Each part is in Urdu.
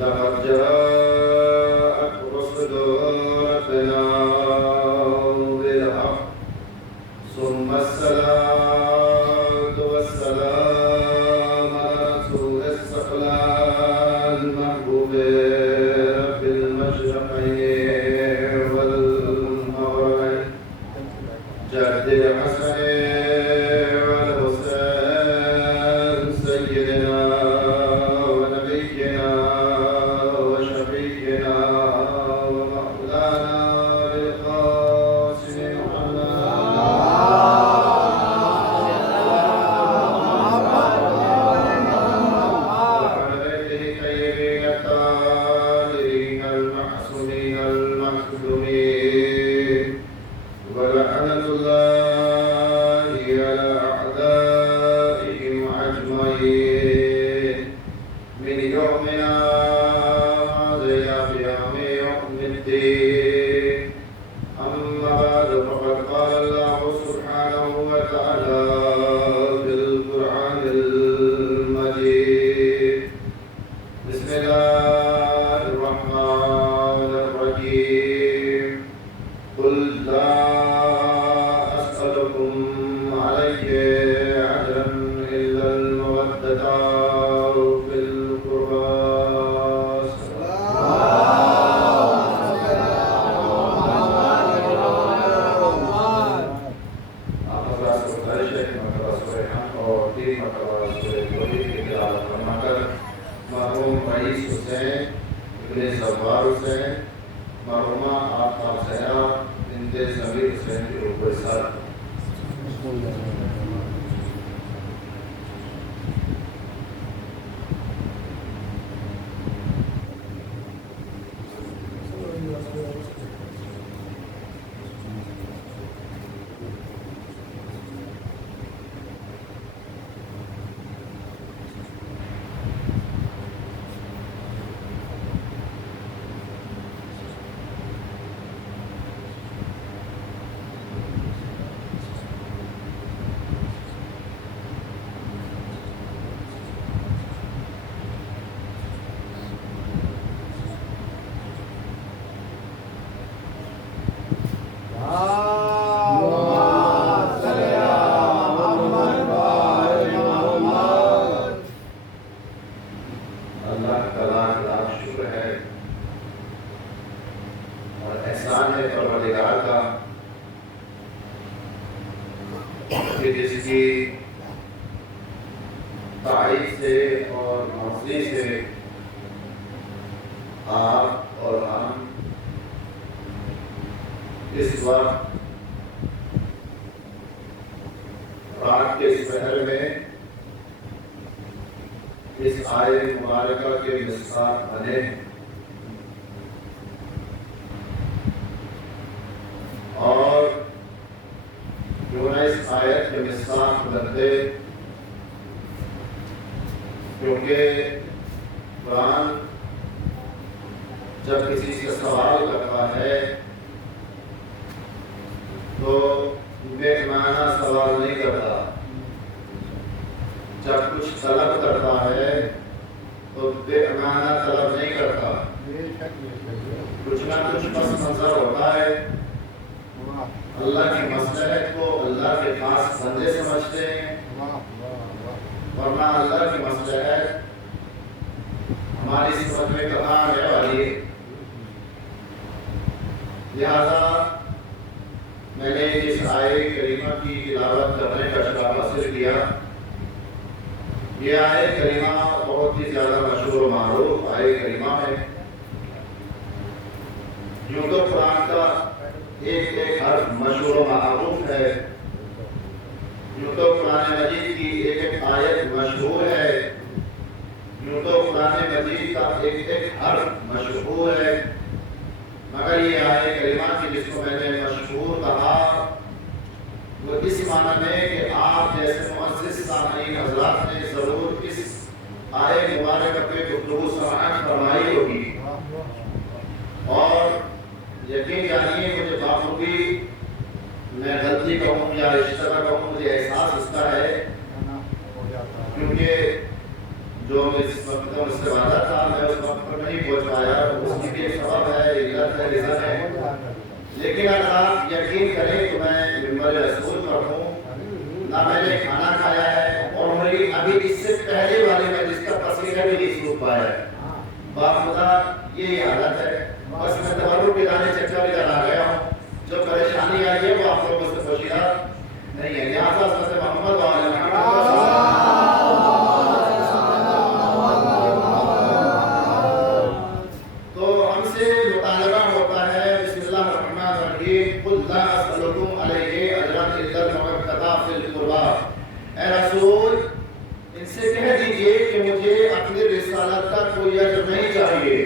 لقد جاءت رسل ربنا بالحق ثم الصلاة والسلام على رسول الثقلان محبوب رب المشرقين والمغربين جد الحسن والحسين سيدنا ونبينا وشفيعنا ومولانا بالقاسم وعلى بيته الطيبين الطاهرين المعصومين المخدومين ولعنة الله على أعدائهم أجمعين من يومنا هذا إلى يوم الدين. أما بعد فقد قال الله سبحانه وتعالى في القرآن المجيد: بسم الله الرحمن الرحيم. قل لا أسألكم عليه أجرا إلا المودة في القربى. آپ حضرات کو گزارش ہے کہ مرتبہ سورہ حمد اور 3 مرتبہ سورہ توحید کی تلاوت فرما کر مرحوم رئیس حسین ابن زوار حسین، مرحومہ آفتاب زہرا بنت ضمیر حسین کی روح کو اظہار اللہ کا لاکھ شکر ہے اور احسان ہے پروردگار کا کہ جس کی تعریف سے اور موصلی سے آپ اور ہم اس وقت رات کے اس پہر میں اس آیت مبارکہ کے مصداق بنے اور کیوں نہ اس آیت کے مصداق بنتے، کیونکہ قرآن جب کسی سے سوال کرتا ہے تو بے معنی سوال نہیں کرتا، جب کچھ طلب کرتا ہے تو بے معنی طلب نہیں کرتا، کچھ نہ کچھ پس منظر ہوتا ہے۔ اللہ کی مصلحت کو اللہ کے خاص بندے سمجھتے ہیں، ورنہ اللہ کی مصلحت ہماری سمجھ میں کہاں آنے والی ہے۔ لہذا میں نے اس آیے کریمہ کی تلاوت کرنے کا شرف حاصل کیا۔ یہ آیے کریمہ بہت ہی زیادہ مشہور و معروف آیے کریمہ ہے۔ یوں تو قرآن کا ایک حرف مشہور و معروف ہے، یوں تو قرآن مجید کی ایک آیت مشہور ہے، یوں تو قرآن مجید کا ایک حرف مشہور ہے، مگر یہ آیے کریمہ کی جس کو میں نے مشہور کہا وہ اس معنی میں کہ آپ جیسے معزز سامعین حضرات نے ضرور اس آیے مبارکہ پہ گفتگو سماعت فرمائی ہوگی، اور یقین جانیے مجھے بخوبی میں غلطی کہوں یا اشتباہ کہوں، مجھے احساس اس کا ہے کیونکہ جو اس وقت کا مجھ سے وعدہ تھا میں اس وقت پر نہیں پہنچ پایا، اس کی بھی ایک سبب ہے، علت ہے، رزق ہے، لیکن اگر آپ یقین کریں تو میں منبر رسول پر ہوں، نہ میں نے کھانا کھایا ہے اور میری ابھی اس سے پہلے والے میں جس کا پسینہ بھی نہیں سوکھ پایا ہے۔ باخدا یہ حالت ہے، بس میں تبرک کے دانے چکر ادھر آ گیا ہوں، جو پریشانی آئی ہے وہ آپ لوگوں سے پوشیدہ نہیں ہے۔ یہاں سے حضرت محمد وعلی تو ہم سے مطالبہ ہوتا ہے، بسم اللہ الرحمن الرحیم، قل لا اسألکم علیہ اجرا الا المودۃ فی القربی۔ اے رسول ان سے کہہ دیجئے کہ مجھے اپنی رسالت کا کوئی اجر نہیں چاہیے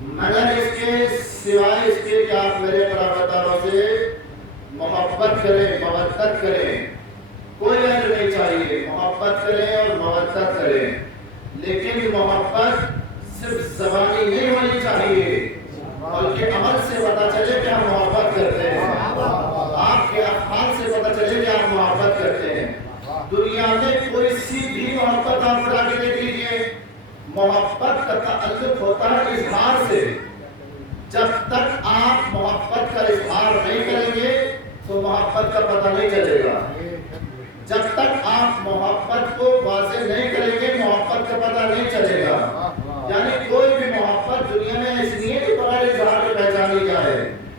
مگر اس کے سوائے اس کے کہ آپ میرے قرابت داروں سے محبت کریں، مودت کریں، کوئی اجر نہیں چاہیے، محبت کریں اور مودت کریں، لیکن محبت صرف زبانی نہیں ہونی چاہیے بلکہ عمل سے پتہ چلے کہ ہم محبت کرتے ہیں، آپ کے افعال سے پتہ چلے کہ آپ محبت کرتے ہیں۔ دنیا میں کوئی سی بھی محبت آپ کرا کے دیکھ لیجیے، محبت کا تعلق ہوتا ہے اظہار سے۔ جب تک آپ محبت کا اظہار نہیں کریں گے تو محبت کا پتہ نہیں چلے گا، جب تک آپ محبت کو واضح نہیں کریں گے محبت کا پتہ نہیں چلے گا۔ یعنی کوئی بھی محبت دنیا میں اس لیے کہ بغیر اظہار کے پہچانی جائے،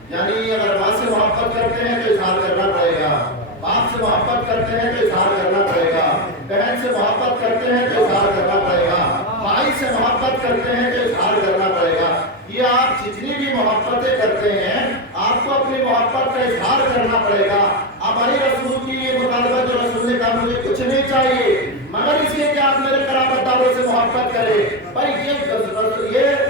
یعنی اگر ماں سے محبت کرتے ہیں تو اظہار کرنا پڑے گا، باپ سے محبت کرتے ہیں تو اظہار کرنا پڑے گا، بہن سے محبت کرتے ہیں تو اظہار کرنا پڑے گا، بھائی سے محبت کرتے ہیں تو اظہار کرنا پڑے گا۔ یہ آپ جتنی بھی محبتیں کرتے ہیں آپ کو اپنی محبت کا اظہار کرنا پڑے گا۔ ہماری رسول کی یہ مطالبہ جو رسول نے کہا مجھے کچھ نہیں چاہیے مگر اس لیے کہ آپ میرے قرابت داروں سے محبت کریں۔ بھائی یہ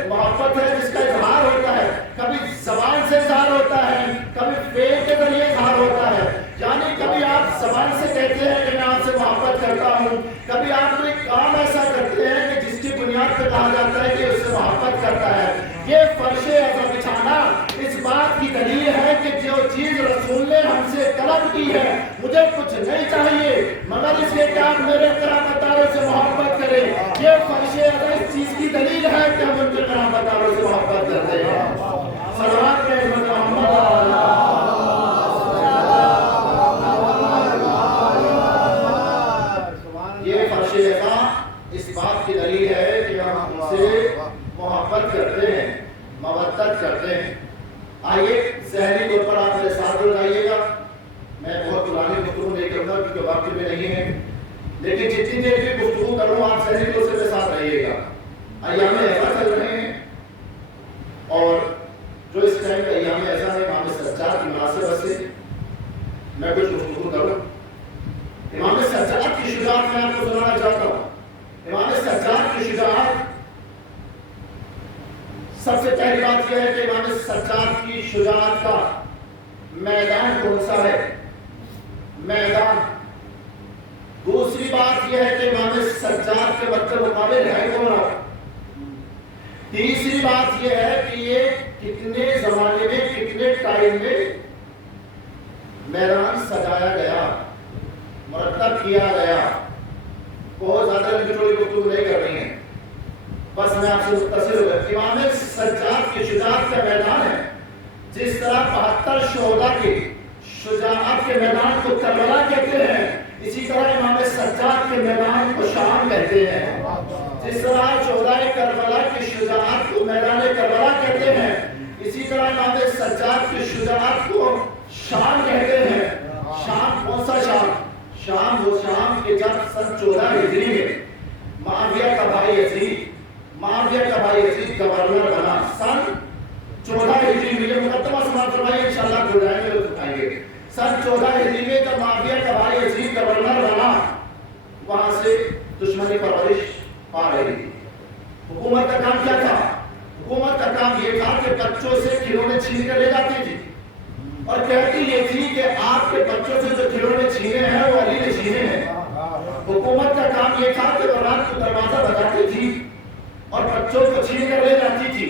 محبت ہے جس کا اظہار ہوتا ہے، کبھی زبان سے اظہار ہوتا ہے، کبھی فعل کے ذریعے اظہار ہوتا ہے، یعنی کبھی آپ زبان سے کہتے ہیں کہ میں آپ سے محبت کرتا ہوں، کبھی آپ کوئی کام ایسا کرتے ہیں کہ جس کی بنیاد پہ کہا جاتا ہے کہ اس سے محبت کرتا ہے۔ یہ فرش ازا بچھانا اس بات کی دلیل ہے کہ جو چیز رسول نے ہم سے طلب کی ہے مجھے کچھ نہیں چاہیے مگر اس لیے کہ آپ میرے قرابت داروں سے محبت کریں، یہ فرش ازا اس چیز کی دلیل ہے کہ ہم ان کے قرابت داروں سے محبت کرتے ہیں۔ صلوات پہ محمد یہ فرش ازا اس بات کی دلیل ہے کہ ہم ان سے محبت کرتے ہیں، مودت کرتے ہیں۔ آئیے ذہنی طور پر آپ میرے ساتھ جائیے گا، میں بہت پرانی گفتگو نہیں کروں گا کیونکہ وقت میں نہیں ہے، لیکن جتنی دیر بھی گفتگو کروں آپ ذہنی طور سے میرے ساتھ رہیے گا۔ ایام ایسا چل رہے ہیں اور جو اس ٹائم کا ایام ایسا ہے امام سجاد کی مناسبت سے میں کچھ گفتگو کروں۔ امام سجاد کی شجاعت میں آپ کو سنانا چاہتا ہوں۔ امام سجاد کی شجاعت، سب سے پہلی بات یہ ہے کہ امام سجاد کی شجاعت کا میدان کون سا ہے؟ میدان۔ دوسری بات یہ ہے کہ امام سجاد کے بدتر مقابل ہے کون؟ تیسری بات یہ ہے کہ یہ کتنے زمانے میں کتنے ٹائم میں میدان سجایا گیا، مرتب کیا گیا۔ بہت زیادہ لمبی چوڑی گفتگو نہیں کرنی ہے، بس میں آپ سے مختصر ہو گیا۔ امام سجاد کی شجاعت کا میدان ہے جس طرح 72 شہداء کی شجاعت کے میدان کو کربلا کہتے ہیں، اسی طرح امام سجاد کے میدان کو شام کہتے ہیں۔ جس طرح شہداء کربلا کی شجاعت کو میدان کربلا کہتے ہیں، اسی طرح امام سجاد کی شجاعت کو شام کہتے ہیں۔ شام کون سا شام؟ شام وہ شام کہ جب سن 14 ہجری میں معاویہ کا بھائی یزید گورنر بنا۔ سن 14 ہجری میں، یہ مقدمہ سماعت فرمائیے انشاءاللہ بھول جائیں گے اٹھائیں گے۔ سن 14 ہجری میں جب معاویہ کا بھائی یزید گورنر بنا، وہاں سے دشمنی پرورش پا رہی تھی۔ حکومت کا کام کیا تھا؟ حکومت کا کام یہ تھا کہ بچوں سے کھلونے چھین کر لے جاتی تھی اور کہتی یہ تھی کہ آپ کے بچوں سے جو کھلونے چھینے ہیں وہ علی نے چھینے ہیں۔ حکومت کا کام یہ تھا کہ وہ رات کو دروازہ بجاتی تھی اور بچوں کو چھین کر لے جاتی تھی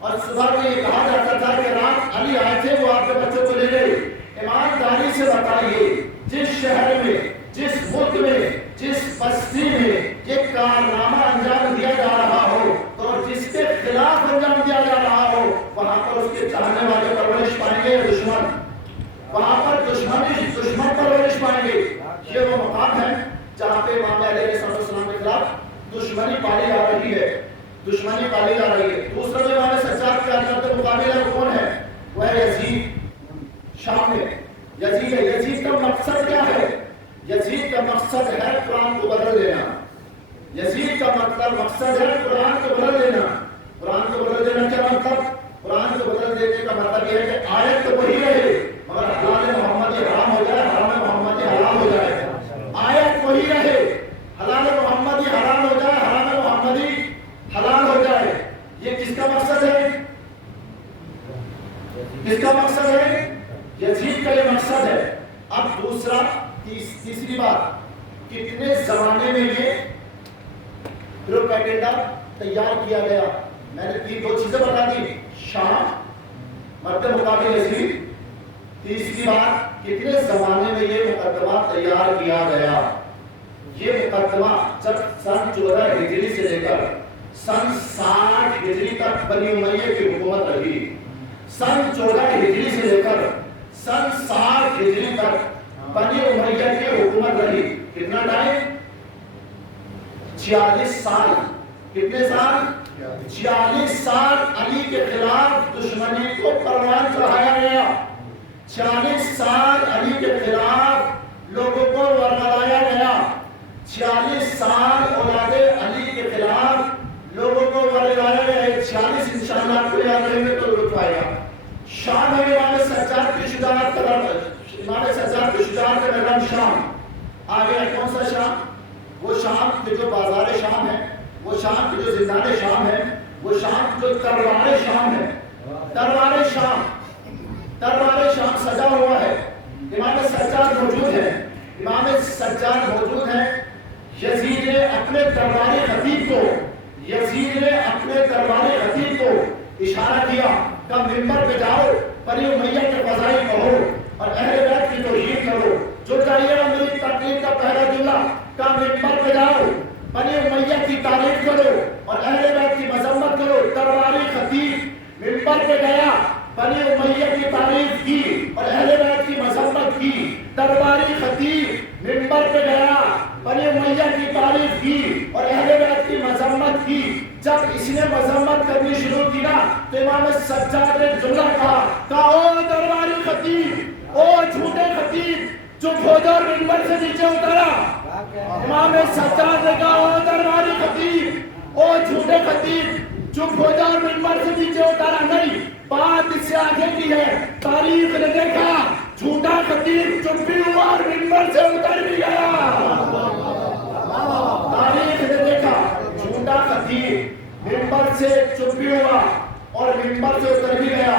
اور صبح میں یہ کہا جاتا تھا کہ رات علی آئے تھے وہ آپ کے بچوں کو لے گئے۔ ایمانداری سے بتائیے جس شہر میں، جس ملک میں، جس بستی میں یہ کارنامہ وہاں پر دشمن پرورش پائیں گے. یہ وہ مقام ہے جہاں پہ امام علیہ السلام کے خلاف دشمنی پالی جا رہی ہے. دوسرا جو امام سجاد کے اندر مقابلہ کون ہے؟ وہ ہے یزید. شام میں یزید کا مقصد کیا ہے؟ یزید کا مقصد ہے قرآن کو بدل دینا. یزید کا مقصد ہے قرآن کو بدل دینا. قرآن کو بدل دینا کیا مطلب؟ قرآن کو بدل دینے کا مطلب یہ ہے کہ آیت تو وہی رہے مگر حلال محمدی حرام ہو جائے، حرام محمدی حلال ہو جائے. آیت وہی رہے، حلال محمدی حرام ہو جائے، حرام محمدی حلال ہو جائے. یہ کس کا مقصد ہے؟ کس کا مقصد ہے؟ یزید کا یہ مقصد ہے. اب دوسرا تیسری بات، کتنے زمانے میں یہ پروپیگنڈا تیار کیا گیا؟ میں نے دو چیزیں بتا دی، شام مرد مقابل یزید. تیسری بات، کتنے زمانے میں یہ مقدمہ تیار کیا گیا؟ یہ مقدمہ جب سن 14 ہجری سے لے کر سن 60 ہجری تک بنی امیہ کی حکومت رہی. سن 14 ہجری سے لے کر سن 60 ہجری تک بنی امیہ کی حکومت رہی. کتنا ٹائم؟ 46 سال. کتنے سال؟ 46 سال علی کے خلاف دشمنی کو پروان چڑھایا گیا. 46 سال علی کے خلاف لوگوں کو ورگلایا گیا. 46 سال اولاد علی کے خلاف لوگوں کو ورگلایا گیا. 46 انشاءاللہ آپ کو یاد رہیں گے تو لطف آئے گا. شام ہے امام سجاد کی شجاعت کا امام سجاد کی شجاعت کا میدان شام. آگے کون سا شام؟ وہ شام کے جو بازار شام ہے، وہ شام کے جو زندان شام ہے، وہ شام جو تلوار شام ہے. تلوار شام سجا ہوا ہے. امام سجاد موجود ہے. امام سجاد موجود ہے. یزید نے اپنے درباری خطیب کو اشارہ کیا کہ منبر پہ جاؤ، بنی امیہ کے فضائل کہو اور اہل بیت کی توہین کرو. جو چاہیے گا میری تقریر کا پہلا جملہ کہ منبر پہ جاؤ، بنی امیہ کی تعریف کرو اور اہل بیت کی مذمت کرو. درباری خطیب منبر پہ گیا، بنی امیہ کی تعریف کی اور اہل بیت کی مذمت کی. درباری خطیب منبر پہ گیا، بنی امیہ کی تعریف کی اور اہل بیت کی مذمت کی. جب اس نے مذمت کرنی شروع کی نا تو امام سجاد نے جملہ کہا او درباری خطیب، او جھوٹے خطیب جو کھودا اور منبر سے نیچے اترا. امام سجاد نے کہا او درباری خطیب، او جھوٹے خطیب جو کھودا اور منبر سے نیچے اترا. نہیں، بات اس سے آگے کی ہے. تاریخ نے دیکھا جھوٹا خطیب چپ بھی ہوا اور منبر سے اتر بھی گیا. تاریخ نے دیکھا جھوٹا خطیب منبر سے چپ بھی ہوا اور منبر سے اتر بھی گیا.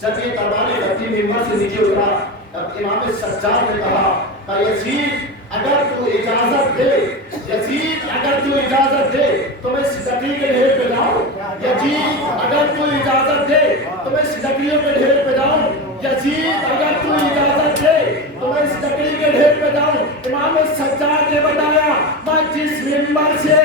جب یہ درباری خطیب منبر سے نیچے اترا تب امام سجاد نے کہا کہ یزید اگر تو اجازت دے تو میں صدقی کے ڈھیر پہ جاؤں. یزید اگر تو اجازت دے تو میں صدقیوں کے ڈھیر پہ جاؤں. یزید اگر تو اجازت دے تو میں صدقی کے ڈھیر پہ جاؤں. امام سجاد نے بتایا میں جس منبر سے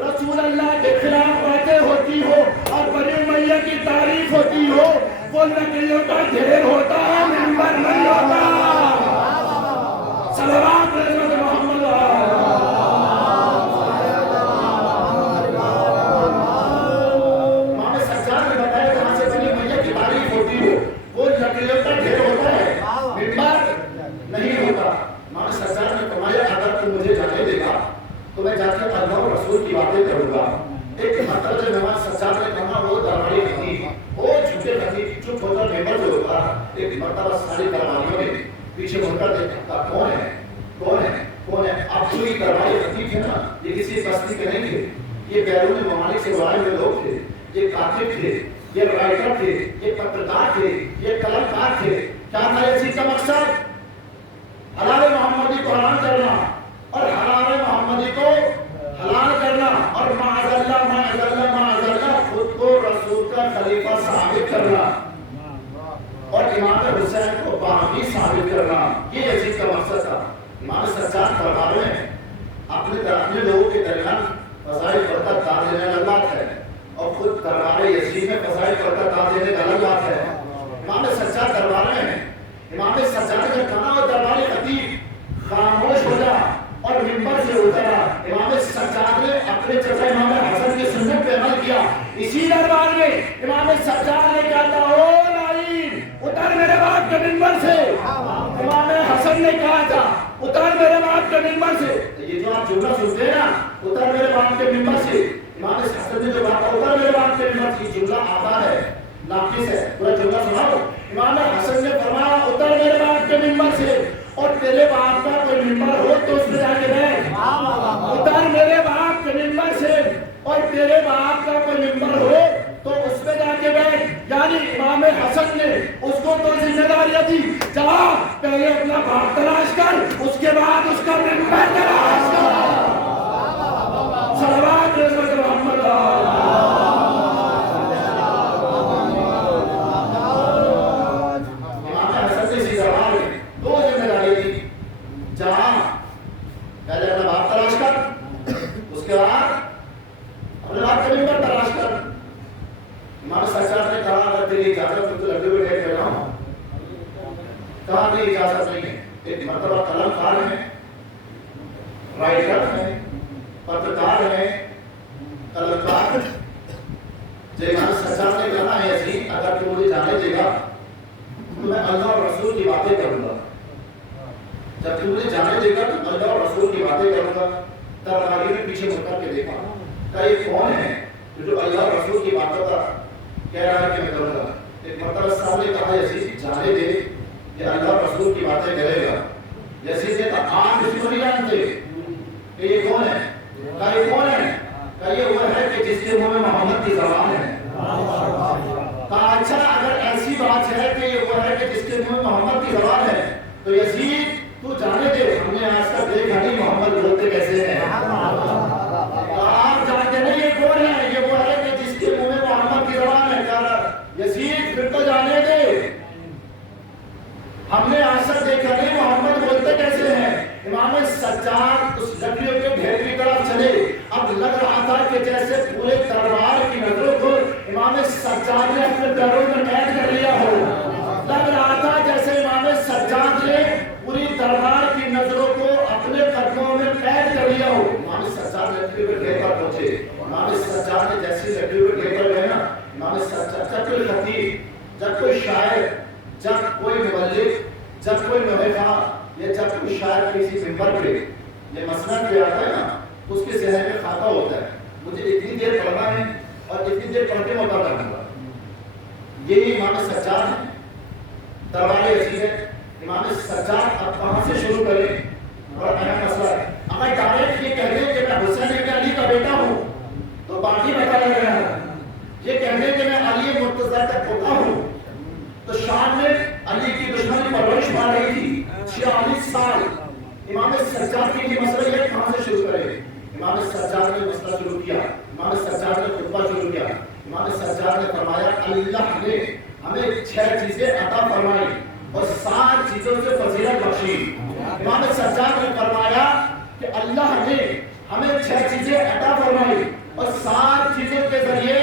رسول اللہ کے خلاف باتیں ہوتی ہو اور بنی امیہ کی تعریف ہوتی ہو وہ لکڑیوں کا ڈھیر ہوتا ہے، منبر نہیں ہوتا. صلوات حضرت محمد. امام سجاد نے بتایا جہاں سے بنی امیہ کی تعریف ہوتی ہو وہ لکڑیوں کا ڈھیر ہوتا ہے، منبر نہیں ہوتا. امام سجاد نے فرمایا اگر تو مجھے جانے دے گا تو میں جا کے اللہ اور رسول کی باتیں کروں گا. ایک مرتبہ جب امام سجاد نے کہا وہ درباری خطیب، وہ جھوٹے خطیب چپ ہو کر منبر سے اترا. ایک مرتبہ ساری درباریوں نے پیچھے مڑ کر دیکھا کون ہے. اب جو یہ درباری خطیب ہے نا یہ کسی بستی کے نہیں تھے، یہ بیرون ممالک سے بلائے ہوئے لوگ تھے. یہ کاتب تھے، یہ رائٹر تھے، یہ پترکار تھے، یہ قلمکار تھے. کیا تھا اس کا مقصد؟ حلال محمدی کو حرام کرنا اور حرام محمدی کو حلال کرنا اور معاذ اللہ خود کو رسول کا خلیفہ ثابت کرنا اور امام حسین کو باغی ثابت کرنا. یہ یزید کا مقصد تھا. امام سجاد دربار میں اپنے لوگوں کے درمیان فضائل برکت دار دینے کا بات ہے اور خود دربار یزید میں فضائل برکت دار دینے کا الگ بات ہے. امام سجاد دربار میں امام سجاد کا کہنا اور دربار خطیب خاموش ہو جا اور منبر سے اترا. امام سجاد نے اپنے چچا امام حسن کی سنت پہ عمل کیا. اسی دربار میں امام سجاد نے کہا تھا او لعین اتر میرے باپ کے منبر سے. امام حسن نے کہا تھا اتر میرے باپ کے منبر سے. یہ جو آپ جملہ سنتے ہیں نا اتر میرے باپ کے منبر سے, امام حسن نے جو کہا تھا اتر میرے باپ کے منبر سے, یہ جملہ آبا ہے ناقص ہے. پورا جملہ سناؤ. امام حسن نے فرمایا اتر میرے باپ کے منبر سے اور تیرے باپ کا کوئی ممبر ہو تو اس پہ جا کے بیٹھ. اتر میرے باپ کے ممبر سے اور تیرے باپ کا کوئی ممبر ہو تو اس پہ جا کے بیٹھ. یعنی امام حسن نے اس کو تو ذمہ داریاں دی, جا پہلے اپنا باپ تلاش کر اس کے بعد اس کا ممبر تلاش کر. صلوات محمد پہلے اپنا باپ تلاش کر اس کے بعد اپنے باپ کا ممبر تلاش کر. امام سجاد نے کہا اگر تیری اجازت تو لگے ہوئے ڈھیر کر رہا ہوں. کہا نہیں اجازت نہیں ہے. ایک مرتبہ قلم کار ہے, رائٹر ہے, پترکار ہے, قلم کار. جب امام سجاد نے کہا ہے یزید اگر تو مجھے جانے دے گا تو میں اللہ اور رسول کی باتیں کروں گا. جب تم مجھے جانے دے گا تو اللہ اور رسول کی باتیں کروں گا. تب آگے بھی پیچھے مڑ کر کے دیکھا کہ یہ کون ہے جو اللہ اور رسول کی باتوں کا کہہ رہا ہے کہ میں کروں گا. ایک مرتبہ صاحب نے کہا یزید جانے دے کہ اللہ اور رسول کی باتیں کرے گا. یزید نے کہا آپ اس کو نہیں جانتے کہ یہ کون ہے. کہا یہ کون ہے. کہا یہ وہ ہے کہ جس کے منہ میں محمد کی زبان ہے. کہا اچھا اگر ایسی بات ہے کہ یہ وہ ہے کہ جس کے منہ میں محمد کی زبان ہے تو یزید تو جانے دے, ہم نے آج تک دیکھا نہیں محمد بولتے کیسے ہیں. آپ جانتے نہیں یہ کون ہے. یہ وہ ہے کہ جس کے منہ میں محمد کی زبان ہے. کہا یزید پھر تو جانے دے, ہم نے آج تک دیکھا نہیں محمد بولتے کیسے ہیں. امام سجاد اس لکڑیوں کے ڈھیر کی طرف چلے. اب لگ رہا تھا کہ جیسے پورے دربار کی نظروں کو امام سجاد نے اپنے پیروں میں قید کر لیا ہو. لگ رہا تھا جیسے امام سجاد نے پوری دربار کی نظروں کو اپنے قدموں میں قید کر لیا ہو. امام سجاد لکڑی پہ ڈھیر پر پہنچے. امام سجاد نے جیسی لکڑی پہ ڈھیر پر گئے نا, امام سجاد جب کوئی خطیب, جب کوئی شاعر, جب کوئی مبلغ, جب کوئی نوحہ یا جب کوئی شاعر کسی منبر پہ یہ مسند پہ آتا ہے نا اس کے ذہن میں خاکہ ہوتا ہے مجھے اتنی دیر پڑھنا ہے اور اتنی دیر پڑھ کے موقع کرنا ہوگا. یہی امام سجاد ہے. دربار یزید ہے. امام سجاد اب کہاں سے شروع کریں اور اہم مسئلہ ہے. اگر ڈائریکٹ یہ کہہ دیں کہ میں حسین ابن علی کا بیٹا ہوں تو باقی بتا لگ رہا ہے. یہ کہہ دیں کہ میں علی مرتضیٰ کا پوتا ہوں تو شام میں علی کی دشمنی پرورش پا رہی تھی 46 سال. امام سجاد کی یہ مسئلہ یہ کہاں سے شروع کریں. امام سجاد نے مسئلہ شروع کیا. امام سجاد نے خطبہ شروع کیا. امام سجاد نے فرمایا اللہ نے ہمیں 6 چیزیں عطا فرمائی اور 7 چیزوں سے فضیلت بخشی. امام سجاد نے فرمایا کہ اللہ نے ہمیں 6 چیزیں عطا فرمائی اور 7 چیزوں کے ذریعے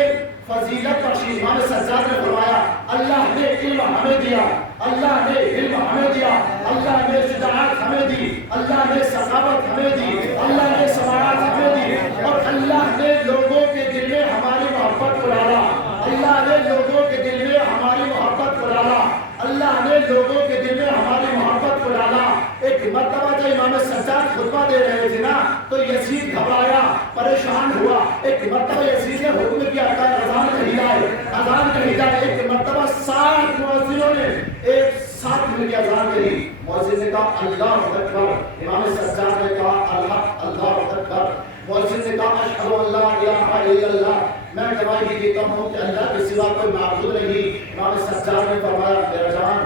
فضیلت بخشی. امام سجاد نے فرمایا اللہ نے علم ہمیں دیا, اللہ نے علم ہمیں دیا, اللہ نے شجاعت ہمیں دی, اللہ نے سخاوت ہمیں دی, اللہ نے سماعت ہمیں دی اور اللہ نے لوگوں کے دل میں ہماری محبت کو ڈالا. اللہ نے لوگوں کے دل میں ہماری محبت کو ڈالا. اللہ نے لوگوں کے دل میں ہماری محبت کو ڈالا. ایک مرتبہ جب امام سجاد خطبہ دے رہے تھے نا تو یزید گھبرایا, پریشان ہوا. ایک مرتبہ یزید نے حکم کیا تھا اذان کہی جائے, اذان کہی جائے. ایک مرتبہ 60 مؤذنوں نے ایک ساتھ مل کے اذان کہی. مؤذن نے کہا اللہ اکبر. امام سجاد نے کہا اللہ اکبر. مؤذن نے کہا اشہد ان لا الہ الا اللہ, میں گواہی دیتا ہوں کہ اللہ کے سوا کوئی معبود نہیں. امام سجاد نے فرمایا میرا جان,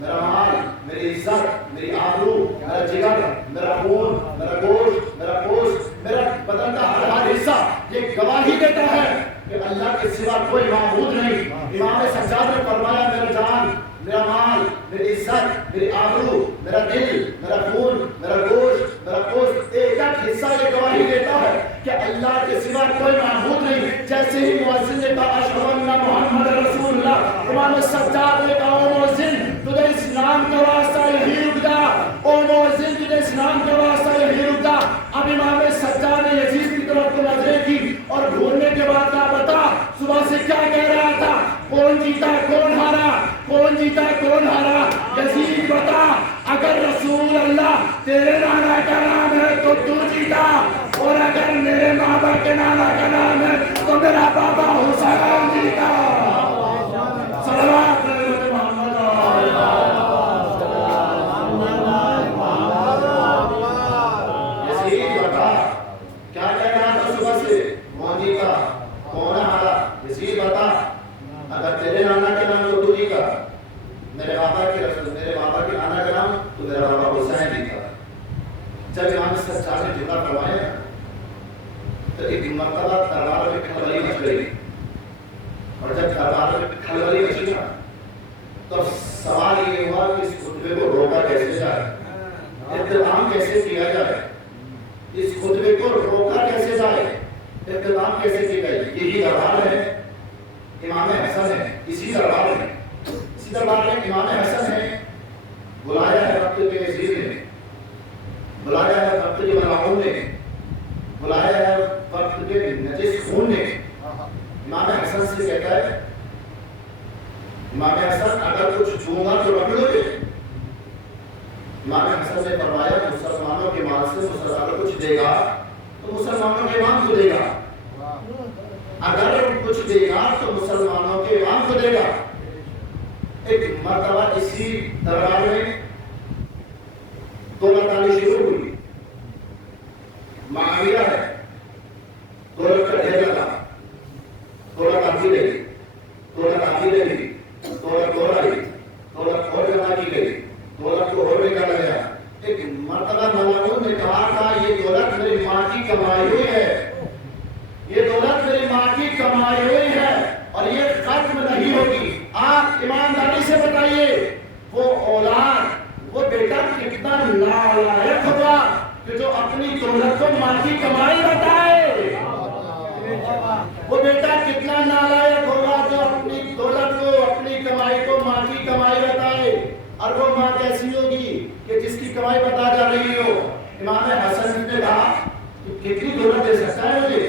میرا مال, میری عزت, میری آبرو, میرا جگر, میرا خون, میرا گوشت, میرا گوشت, میرا بدن کا ہر حصہ یہ گواہی دیتا ہے کہ اللہ کے سوا کوئی معبود نہیں. امام سجاد نے فرمایا میرا جان, میرا مال, میری عزت, میری آبرو, میرا دل, میرا خون, میرا گوشت, میرا گوشت, ایک ایک حصہ یہ گواہی دیتا ہے کہ اللہ کے سوا کوئی معبود نہیں. جیسے ہی مؤذن نے کہا اشہد ان محمد رسول اللہ، امام سجاد نے کہا او مؤذن تجھے اسلام کا واسطہ یہی رک جا، او مؤذن تجھے اسلام کا واسطہ یہی رک جا۔ اب امام سجاد نے یزید کی طرف کو نظریں کی اور گھورنے کے بعد کہا بتا صبح سے کیا کہہ رہا تھا، کون جیتا کون ہارا، کون جیتا کون ہارا؟ یزید بتا اگر رسول اللہ تیرے نانا کا نام ہے تو تو جیتا، اور اگر میرے بابا کے نانا کا نام ہے تو میرا بابا حسین جیتا۔ صلوات علی محمد۔ یزید بتا کیا کہہ رہا تھا صبح سے، کون جیتا کون ہارا؟ یزید بتا اگر تیرے نانا کے نام تو تو جیتا، میرے بابا کے نانا کا نام تو میرا بابا حسین جیتا۔ جب امام سجاد نے جملہ فرمایا تو ایک مرتبہ دربار میں کھلبلی مچ گئی، اور جب دربار میں کھلبلی مچی نا تو سوال یہ ہوا کہ اس خطبے کو روکا کیسے جائے، اہتمام کیسے کیا جائے، اس خطبے کو روکا کیسے جائے، اہتمام کیسے کی جائے۔ یہی دربار ہے امام حسن ہے، اسی دربار میں امام حسن ہے، بلایا ہے وقت کے یزید نے، بلایا ہے وقت کے ملعون نے، بلایا ہے وقت کے نجس خون نے۔ امام حسن سے کہتا ہے امام حسن اگر کچھ دوں گا تو رکھ لو گے؟ امام حسن نے فرمایا مسلمانوں کے مال سے اگر کچھ دے گا تو مسلمانوں کے امام کو دے گا، اگر کچھ دے گا تو مسلمانوں کے امام کو دے گا۔ ایک مرتبہ اسی دربار میں دولت آنی شروع ہوئی، معاویہ ہے، دولت کا ڈھیر لگا، دولت آتی رہی، دولت آتی رہی، دولت اور آئی، دولت اور جمع کی گئی، دولت کو اور نکالا گیا۔ ایک مرتبہ ملعون نے کہا تھا یہ دولت میری ماں کی کمائی ہوئی ہے، یہ دولت میری ماں کی کمائی ہوئی ہے اور یہ ختم نہیں ہوگی۔ آپ ایمانداری سے بتائیے وہ اولاد، وہ بیٹا کتنا نالائق ہوگا کہ جو اپنی دولت کو ماں کی کمائی بتائے، وہ بیٹا کتنا نالائق ہوگا جو اپنی دولت کو اپنی کمائی کو ماں کی کمائی بتائے۔ اور وہ ماں کیسی ہوگی کہ جس کی کمائی بتا جا رہی ہو۔ امام حسن نے کہا کتنی دولت دے سکتا ہے مجھے،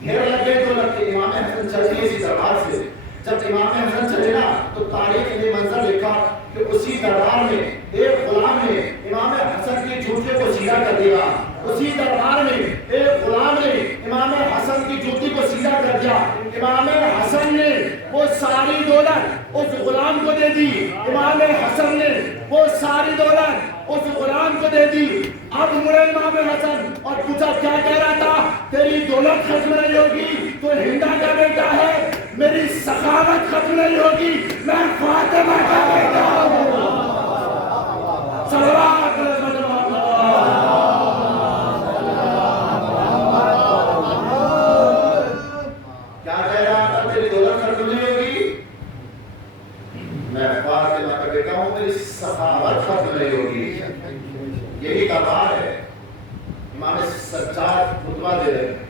ڈھیر لگے دولت کے۔ امام حسن چلے اسی دربار سے، جب امام حسن چلے نا تو تاریخ نے منظر لکھا کہ اسی دربار میں ایک غلام نے امام حسن کی جوتے کو سیدھا کر دیا، اسی دربار میں ایک غلام نے امام حسن کی جوتی کو سیدھا کر دیا۔ امام حسن نے وہ ساری دولت اس غلام کو دے دی، امام حسن نے وہ ساری دولت اس غلام کو دے دی۔ اب مڑے امام حسن اور پوچھا کیا کہہ رہا تھا، تیری دولت ختم نہیں ہوگی، تو ہندا کا بیٹا ہے، میری سخاوت ختم نہیں ہوگی، میں فاطمہ کا بیٹا ہوں۔ صلوات علی محمد۔ کیا کہہ رہا تھا تیری دولت ختم نہیں ہوگی، میں فاطمہ کا بیٹا ہوں، میری سخاوت ختم نہیں ہوگی۔ یہی دربار ہے۔ امام سجاد خطبہ دے رہے ہیں،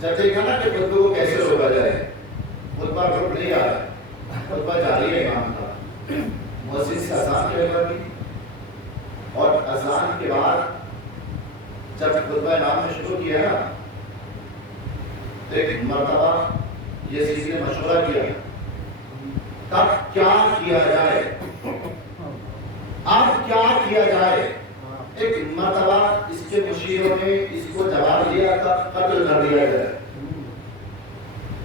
جب دیکھا نا کہ خطبے کو کیسے روکا جائے، خطبہ رک نہیں آ رہا، خطبہ جاری ہے امام کا۔ مؤذن سے اذان کی خبر دی اور اذان کے بعد جب خطبہ امام نے شروع کیا نا تو ایک مرتبہ یزید نے مشورہ کیا تب کیا کیا جائے، اب کیا کیا جائے۔ ایک مرتبہ اس کے مشیروں نے اس کو جواب دیا تھا قتل کر دیا جائے،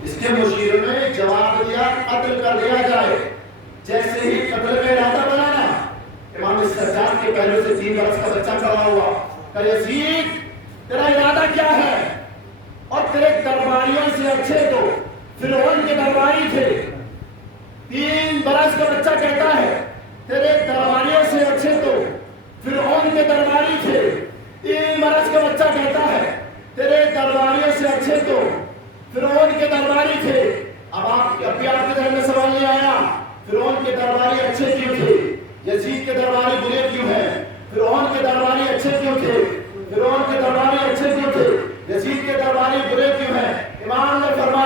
اس کے مشیروں نے جواب دیا قتل کر دیا جائے۔ جیسے ہی قتل کا ارادہ بنانا، امام سجاد کے پہلو سے 3 برس کا بچہ کھڑا ہوا کہ یزید تیرا ارادہ کیا ہے؟ اور تیرے درباریوں سے اچھے تو فرعون کے درباری تھے۔ 3 برس کا بچہ کہتا ہے تیرے درباریوں سے اچھے تو فرعون کے درباری تھے۔ 3 برس کا بچہ کہتا ہے تیرے درباریوں سے اچھے تو فرعون کے درباری تھے۔ اب آپ کے ذہن میں سوال نہیں آیا فرعون کے درباری اچھے کیوں تھے، یزید کے درباری برے کیوں ہیں؟ فرعون کے درباری اچھے کیوں تھے، فرعون کے درباری اچھے کیوں تھے، یزید کے درباری برے کیوں ہیں؟ امام نے فرمایا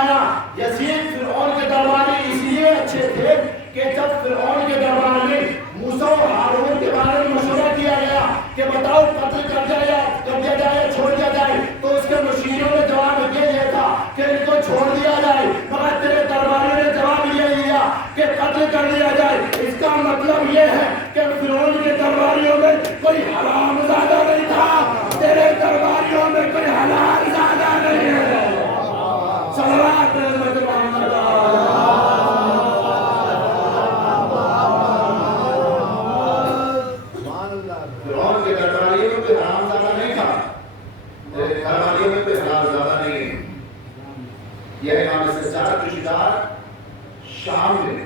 یہ امام سجاد کی شجاعت شام میں،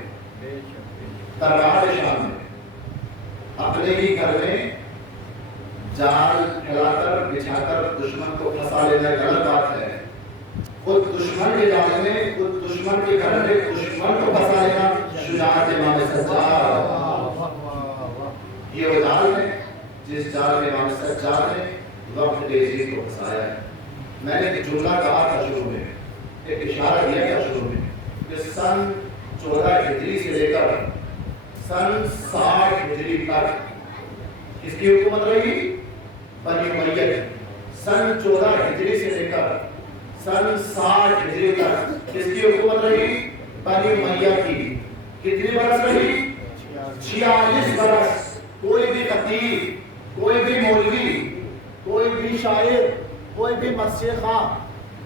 دربار شام میں اپنے ہی گھر میں جال پھیلا کر بچھا کر دشمن کو پھنسا لینا ایک الگ بات ہے، خود دشمن کے جال میں، خود دشمن کے گھر میں دشمن کو پھنسا لینا شجاعت امام سجاد۔ یہ وہ جال ہے جس جال میں امام سجاد نے وقت یزید کو پھنسایا ہے۔ میں نے ایک جملہ کہا تھا شروع میں، ایک اشارہ دیا تھا شروع میں کہ سن 14 ہجری سے لے کر سن 60 ہجری تک کس کی حکومت رہی؟ بنی امیہ۔ سن 14 ہجری سے لے کر سن 60 ہجری تک کس کی حکومت رہی؟ بنی امیہ کی۔ کتنی برس رہی؟ 46 برس۔ کوئی بھی خطیب، کوئی بھی مولوی، کوئی بھی شاعر، کوئی بھی مسجد خواہ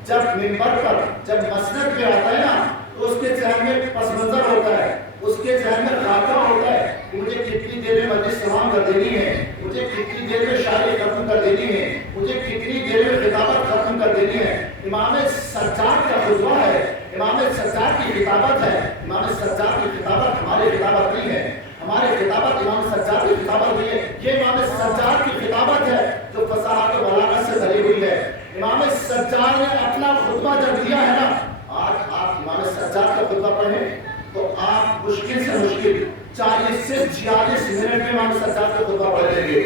جب منبر پر، جب مسجد پہ آتا ہے نا، تو اس کے ذہن میں پس منظر ہوتا ہے، اس کے ذہن میں خاکہ ہوتا ہے کہ مجھے کتنی دیر میں مجلس تمام کر دینی ہے، مجھے کتنی دیر میں شاعری ختم کر دینی ہے، مجھے کتنی دیر میں خطابت ختم کر دینی ہے۔ امام سجاد کا خطبہ ہے، امام سجاد کی خطابت ہے۔ امام سجاد کی خطابت ہماری خطابت نہیں ہے، ہماری خطابت امام سجاد کی خطابت نہیں ہے، یہ امام سجاد کی خطابت ہے جو فصاحت و بلاغت سے بھری ہوئی ہے۔ امام سجاد نے اپنا خطبہ جب دیا ہے نا، آج آپ امام سجاد کا خطبہ پڑھیں تو آپ مشکل سے مشکل 40 سے 46 منٹ میں امام سجاد کا خطبہ پڑھ لیں گے۔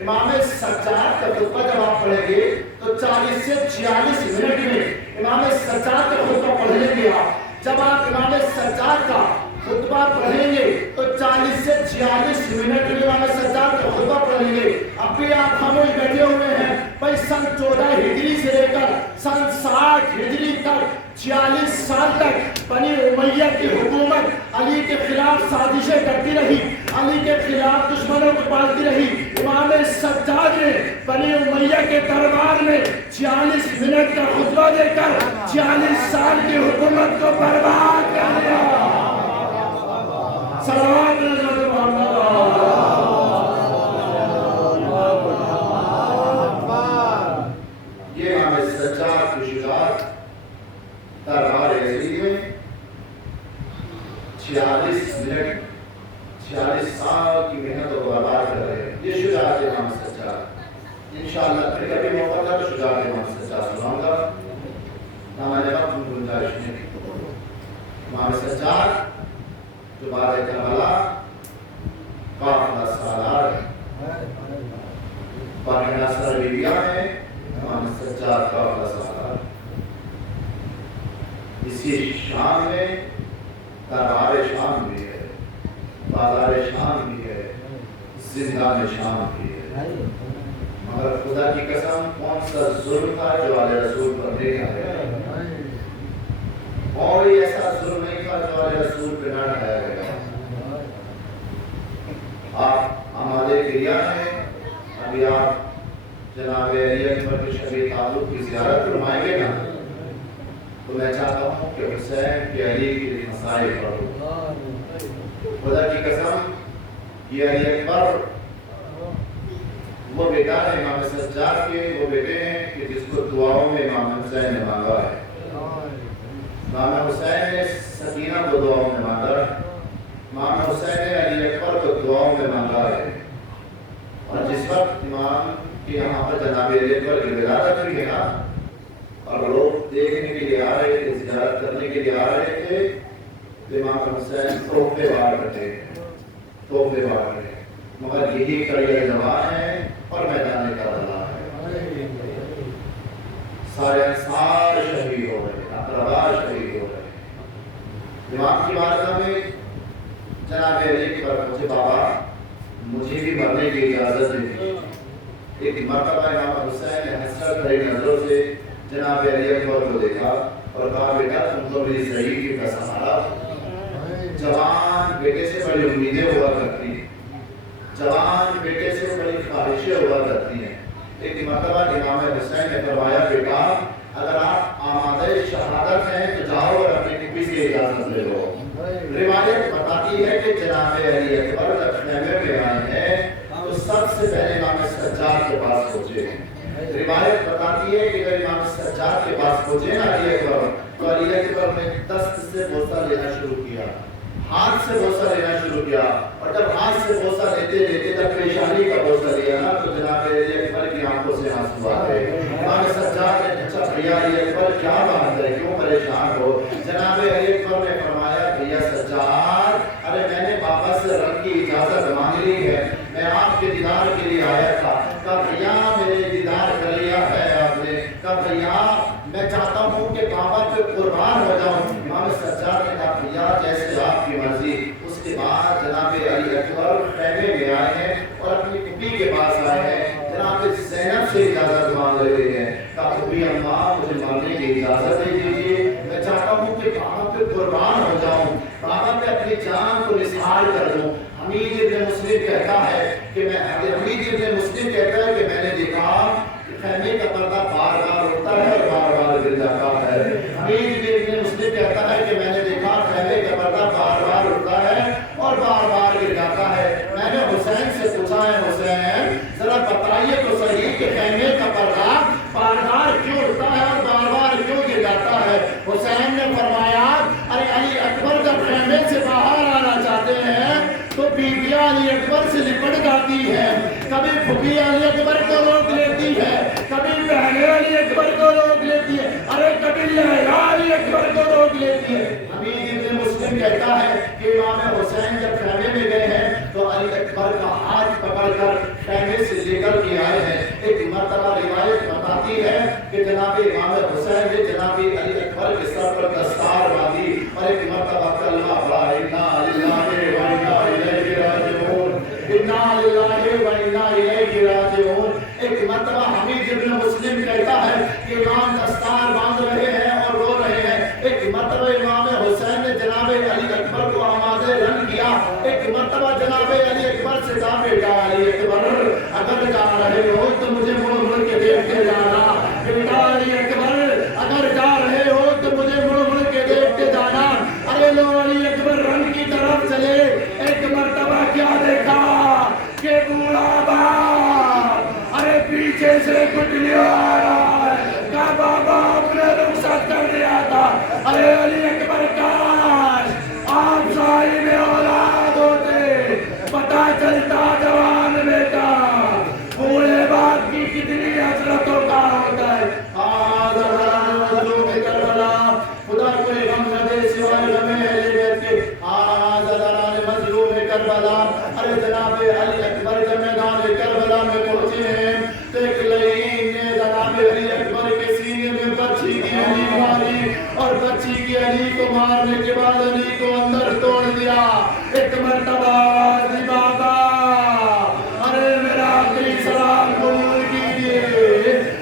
امام سجاد کا خطبہ جب آپ پڑھیں گے تو 40 سے 46 منٹ میں امام سجاد کا خطبہ پڑھ لیں گے آپ۔ جب آپ امام سجاد کا خطبہ پڑھیں گے تو 40 سے 46 منٹ میں امام سجاد کا خطبہ پڑھیں گے۔ اب بھی آپ خاموش بیٹھے ہوئے ہیں بھائی، سن 14 ہجری سے لے کر سن 60 ہجری تک 46 سال تک بنی امیہ کی حکومت علی کے خلاف سازشیں کرتی رہی، علی کے خلاف دشمنوں کو پالتی رہی۔ امام سجاد نے بنی امیہ کے دربار میں 46 منٹ کا خطبہ دے کر 46 سال کی حکومت کو برباد کر دیا۔ صلوات حضرت محمد۔ یہ امام سجاد کی شجاعت دربار یزید میں 46 منٹ 46 سال کی محنت کو برباد کر رہے ہیں۔ یہ شجاعت امام سجاد۔ انشاءاللہ پھر کبھی موقع تھا تو شجاعت امام سجاد سناؤں گا، نہ میں نے وقت گنجائش نہیں۔ امام سجاد جو بار کربلا قافلہ سالار ہے، باقی نصر لیبیا میں امام سجاد قافلہ سالار۔ اسی شام میں دربار شام بھی ہے، بازار شام بھی ہے، زندان شام بھی ہے۔ مگر خدا کی قسم کون سا ظلم تھا جو علیہ رسول پر نہیں آیا؟ کوئی ایسا ظلم نہیں تھا جو علیہ رسول پہ نہ ڈھایا گیا۔ آپ ہمارے کریا ہیں، ابھی آپ جناب علی اکبر کے شبیہ تعلق کی زیارت فرمائیں گے نا، تو میں چاہتا ہوں کہ حسین کے علی کے مسائل پڑھو۔ خدا کی قسم یہ علی اکبر وہ بیٹا ہے امام سجاد کے، وہ بیٹے ہیں کہ جس کو دعاؤں میں امام حسین نے مانگا ہے۔ امام حسین نے سکینہ کو دعاؤں میں مانگا ہے، امام حسین نے علی اکبر کو دعاؤں میں مانگا ہے۔ اور جس وقت امام کے یہاں پر جناب علی اکبر کی ولادت ہوئی ہے نا، اور لوگ دیکھنے کے لیے آ رہے تھے، زیارت کرنے کے لیے آ رہے تھے، تو امام حسین تحفے بانٹ رہے ہیں، تحفے بانٹ رہے ہیں، مگر یہی کڑیہ جوان ہے اور میدان کربلا ہے۔ سارے انصار شہید ہو رہے ہیں، اقربا شہید ہو رہے ہیں۔ امام کی بارگاہ میں جناب علی اکبر پوچھے بابا مجھے بھی مرنے کی اجازت دے۔ ایک مرتبہ امام حسین نے حسرت بھری نظروں سے جناب علی اکبر کو دیکھا اور کہا بیٹا تم تو میری ضعیفی کا سہارا، جوان بیٹے سے بڑی امیدیں ہوا کرتی ہیں، جوان بیٹے سے بڑی خواہشیں ہوا کرتی ہیں۔ ایک مرتبہ امام حسین نے فرمایا بیٹا اگر آپ آمادہ شہادت ہیں تو جاؤ اور اپنی پھپھی سے اجازت لے لو۔ روایت بتاتی ہے کہ جناب علی اکبر جب خیمے میں آئے ہیں تو سب سے پہلے امام سجاد کے پاس پہنچے ہیں۔ روایت بتاتی ہے کہ جب امام سجاد کے پاس پہنچے نا علی اکبر تو علی اکبر سے بوسہ لینا شروع کیا، ہاتھ سے بوسہ لینا شروع کیا، اور جب ہاتھ سے بوسہ لیتے لیتے جب پیشانی کا بوسہ لیا نا تو جناب علی اکبر کی آنکھوں سے آنسو آ گئے۔ امام سجاد نے پوچھا بھیا علی اکبر کیا بات ہے، کیوں پریشان ہو؟ جناب علی اکبر نے فرمایا بھیا سجاد، ارے میں نے بابا سے رنگ کی اجازت مانگ لی ہے، میں آپ کے دیدار کے لیے آیا تھا۔ کہا بھیا میرے دیدار کر لیا ہے آپ نے؟ کہا بھیا میں چاہتا ہوں کہ بابا پہ قربان ہو جاؤں۔ امام سجاد نے کہا بھیا جیسے آپ کی مرضی۔ اس کے بعد جناب علی اکبر خیمے میں آئے ہیں اور اپنی پھوپھی کے پاس آئے ہیں، جناب زینب سے اجازت مانگ رہے ہیں۔ کہا پھوپھی اماں مجھے مرنے کی اجازت دے دیجیے، میں چاہتا ہوں کہ بابا پہ قربان ہو جاؤں، بابا پہ اپنی جان کو نثار کر دوں۔ حمید ابن مسلم کہتا ہے کہ میں نے دیکھا خیمے کا پردہ بار بار اٹھتا ہے اور بار بار گر جاتا ہے۔ حمید ابن مسلم کہتا ہے کہ میں نے دیکھا خیمے کا پردہ بار بار اٹھتا ہے اور بار بار گر جاتا ہے۔ میں نے حسین سے پوچھا ہے حسین ذرا بتائیے تو صحیح کہ خیمے کا پردہ بار بار کیوں اٹھتا ہے اور بار بار کیوں گر جاتا ہے؟ حسین نے فرمایا ارے علی اکبر جب خیمے سے باہر آنا چاہتے ہیں تو بیویاں علی اکبر سے لپٹ جاتی ہیں، کبھی پھوپھی علی اکبر کو روک لیتی ہے، کبھی بہنیں علی اکبر کو روک لیتی ہے، ارے کبھی لیلا علی اکبر کو روک لیتی ہے۔ حمید ابن مسلم کہتا ہے کہ امام حسین جب خیمے میں گئے ہیں تو علی اکبر کا ہاتھ پکڑ کر خیمے سے لے کر کے آئے ہیں۔ ایک مرتبہ روایت بتاتی ہے کہ جناب امام حسین نے جناب علی اکبر کے سر پر دستار باندھی اور ایک مرتبہ کلمہ پڑھا انا للہ و انا الیہ راجعون، انا للہ و انا الیہ راجعون۔ ایک مرتبہ حمید ابن مسلم کہتا ہے کہ امام دستار باندھ رہے ہیں اور رو رہے ہیں۔ ایک مرتبہ امام حسین نے جناب علی اکبر کو آماز رنگ کیا، ایک مرتبہ جناب علی اکبر سے کہا بیٹا علی اکبر اگر جا رہے ہو تو مجھے مڑ مڑ کے دیکھتے جانا، بیٹا علی اکبر اگر جا رہے ہو تو مجھے مڑ مڑ کے دیکھتے جانا۔ ارے لو علی اکبر رنگ کی طرف چلے، ایک مرتبہ کیا دیکھا کہ بوڑھا باپ ارے پیچھے سے گٹلیا آ رہا ہے، کہا بابا آپ نے رخصت کر دیا تھا۔ ارے علی اکبر کاش آپ صاحب اولاد ہوتے، پتہ چلتا جوان بیٹا بوڑھے باپ کی کتنی حسرتوں کا ہوتا ہے۔ خدا کوئی غم نہ دے سوائے غم اہل بیت کے، مظلوم کربلا۔ ارے جناب علی اکبر جب میدان کربلا میں پہنچے ہیں تو ایک لعین نے جناب علی اکبر کے سینے میں بچی کی علی ماری اور بچی کی علی کو مارنے کے بعد علی کو اندر توڑ دیا۔ ایک مرتبہ آواز دی بابا ارے میرا آخری سلام قبول کیجیے،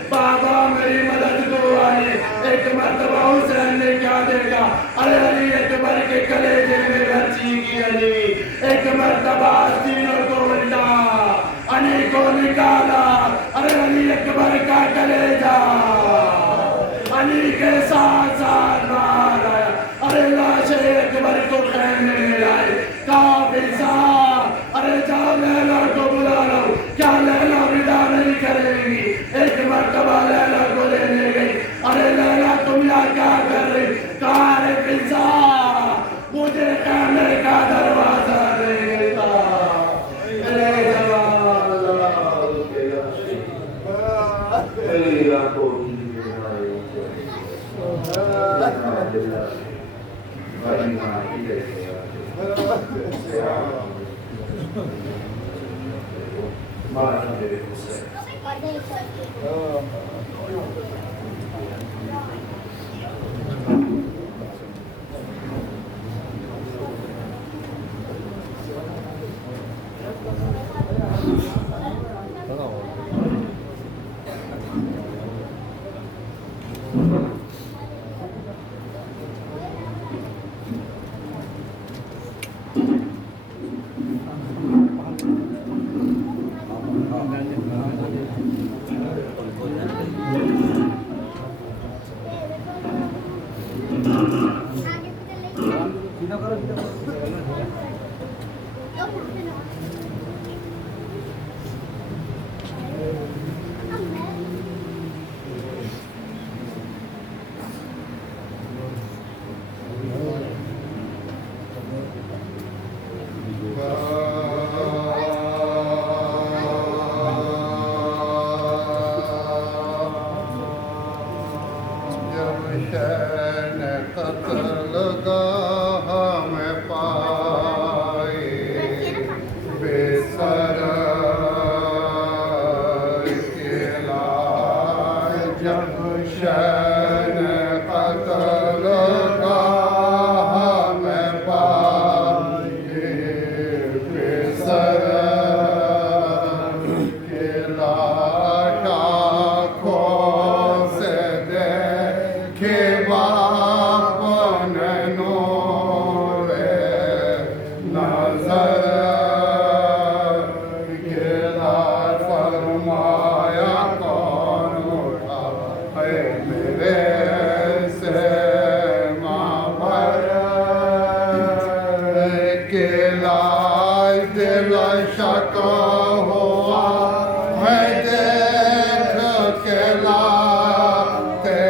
بابا میری مدد کو آئے۔ ایک مرتبہ حسین نے کیا دیکھا، ارے علی اکبر کے کلیجے میں بچی کی علی۔ ایک مرتبہ سینوں کو الٹا علی کو نکالا، ارے علی اکبر کا کلیجہ علی کے ساتھ ساتھ باہر آیا۔ ارے لاش اکبر کو خیمے میں لائے، کافی صاحب ارے جاؤ لیلا کو بلا لو، کیا لیلا ودا نہیں کرے گی؟ ایک مرتبہ لیلا کو لینے گئی، ارے لیلا تم یہاں کیا کر رہی؟ کہا ارے فضا مجھے خیمے کا دروازہ نہیں ملتا، میرے جوان اللہ کے میری آنکھوں کی قتلگاہ میں پائے بے سر جب شہر قتلگاہ میں پائے بے سر کے لاٹھوں سے دیکھے باپ نے نور نظر گلا فرمایا کون اٹھا ہے میرے سے مابر گلا دل شک ہوا ہے دیکھ کے لاتے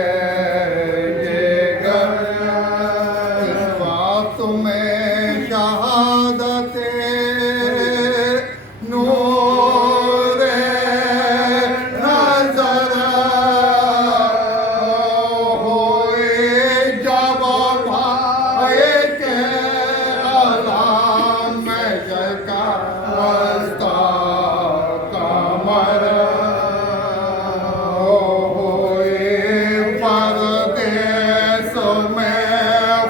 یہ گھر اس وقت میں شہادت نور نظر ہوئے جب بھائی کے علام میں شکستہ کمر ہوئے پردیس میں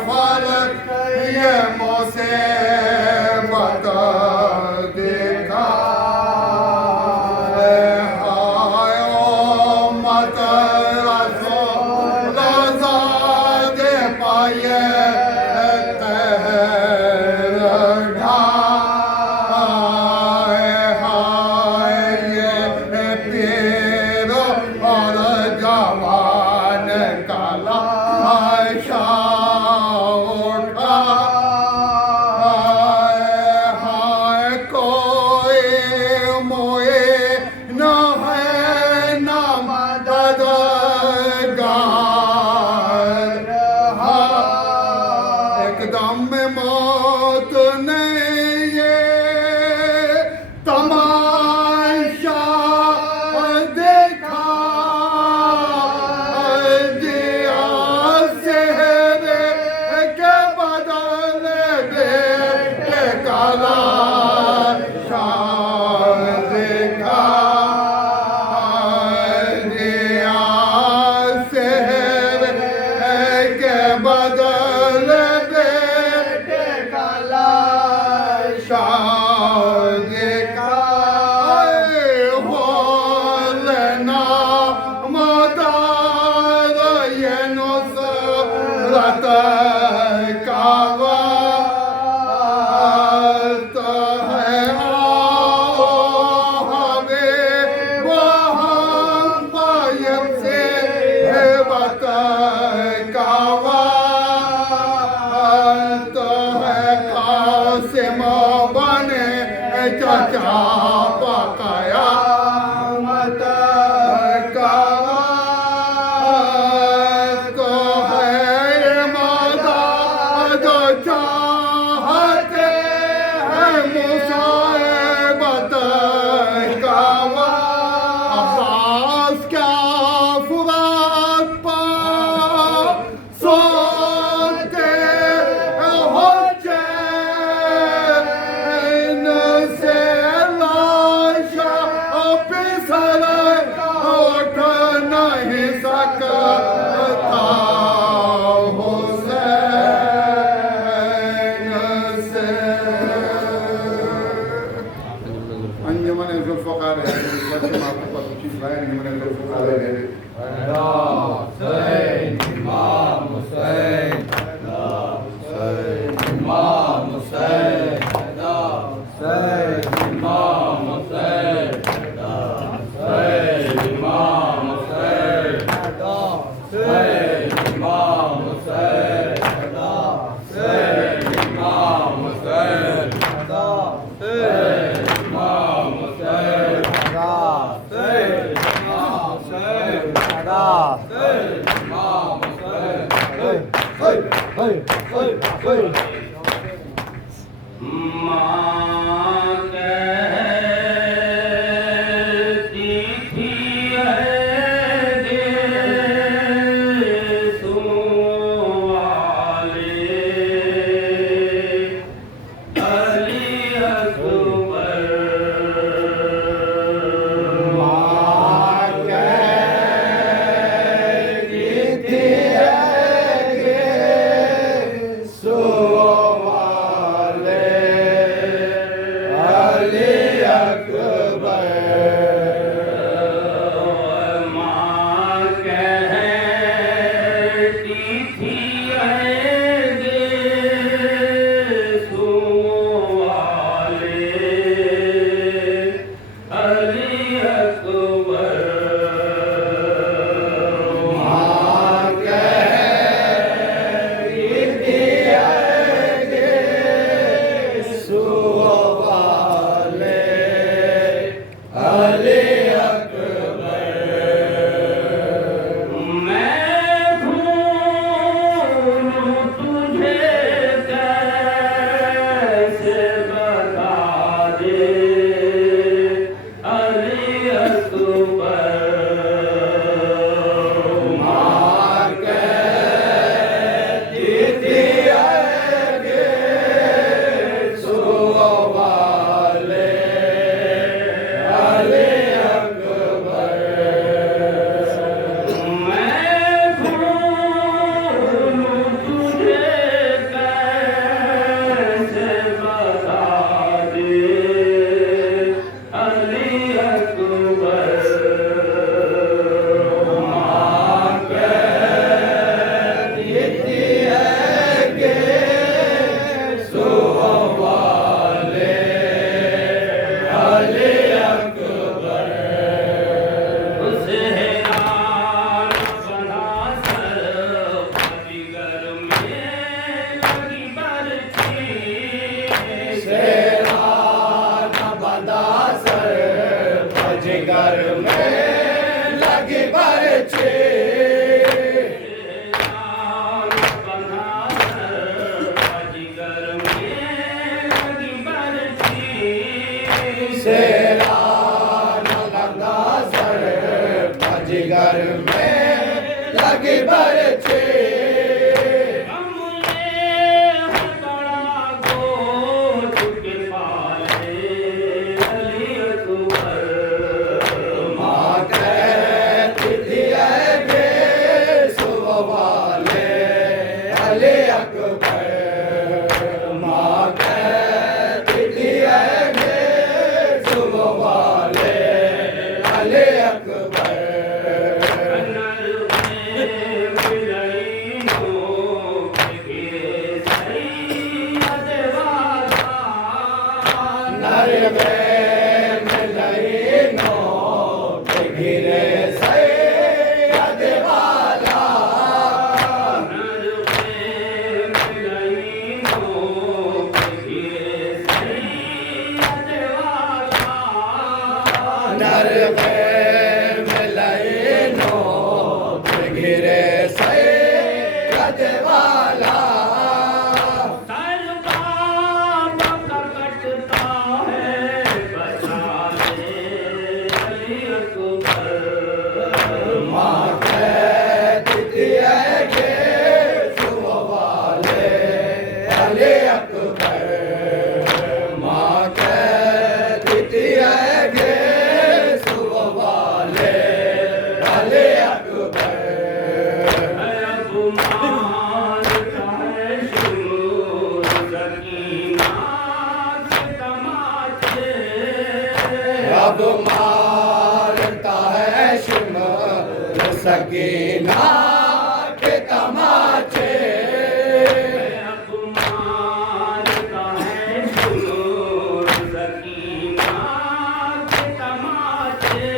فلک یہ مصیبت دیکھا ہائے امت رسول زاد پائے تہر ڈھائے ہائے یہ پیر اور جوان کا لاشا اٹھا ہائے کوئی موئے نہ ہے نہ مددگار ایک دم میں موت نے یہ تماشا دیکھا دیا چہرے کے بدل بیٹے کا لاشا دیکھا دیا چہرے کے بدل بیٹے کا لاشا دیکھا بولنا مدار یہ نصرت کا وقت ہے آؤ حبیب ہم غائب سے ہیبت کا وقت ہے قاسم بنے چچا پکایا مت کا وقت ہے مدد چاہتے ہیں مصیبت کا وقت عباس کیا فرات پا سوتے ہو چین سے لاشا پسر اٹھ نہیں سکتا حسین سے انجمن ذوالفقار ہے بچے آپ کو پتہ چیز لائے انجمن ذوالفقار ہے حسین امام حسین امام حسین حسین امام حسین حسین امام حسین حسین امام حسین حسین امام حسین حسین امام حسین ماں کہتی تھی اے دل سنو علی اکبر ماں کہتی ہے کہ صبح والے علی اکبر اب مارتا ہے شمر سکینہ کے تماچے اب مارتا ہے شمر سکینہ کے تماچے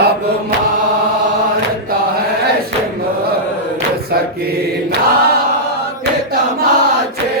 اب مارتا ہے شمر سکینہ کے تماچے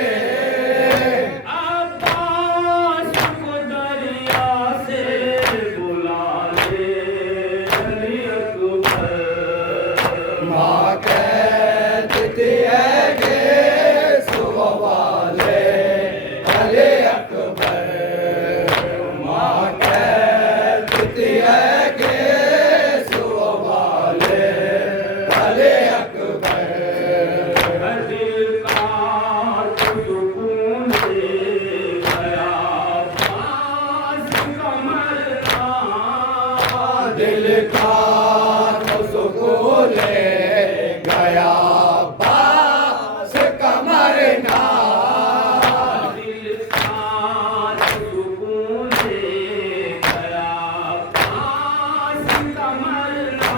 دل کا تو سکون لے گیا باس کمرنا دل کا تو سکون لے گیا باس کمرنا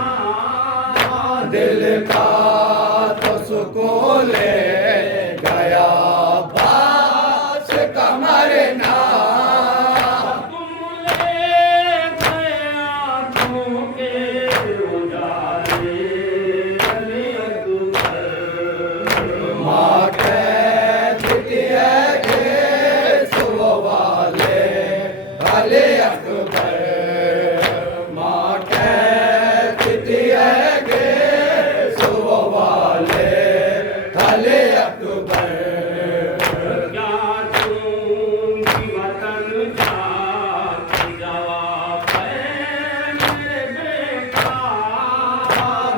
دل کا تو سکون لے گیا باس کمرنا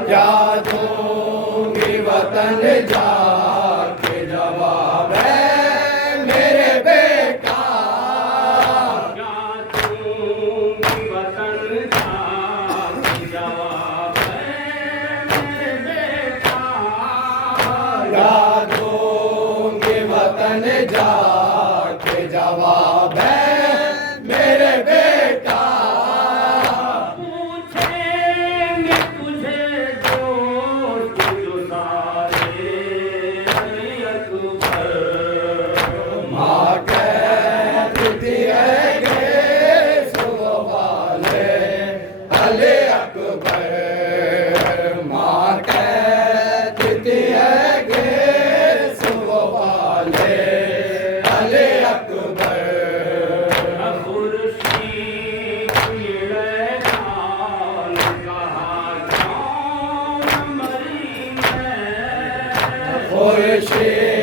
کیا دوں گی وطن جا کے جواب ہے میرے بیٹا کیا دوں گی وطن جا کے جواب ہے میرے بیٹا کیا دوں گی وطن جا کے جواب ہے میرے بیٹا خورشید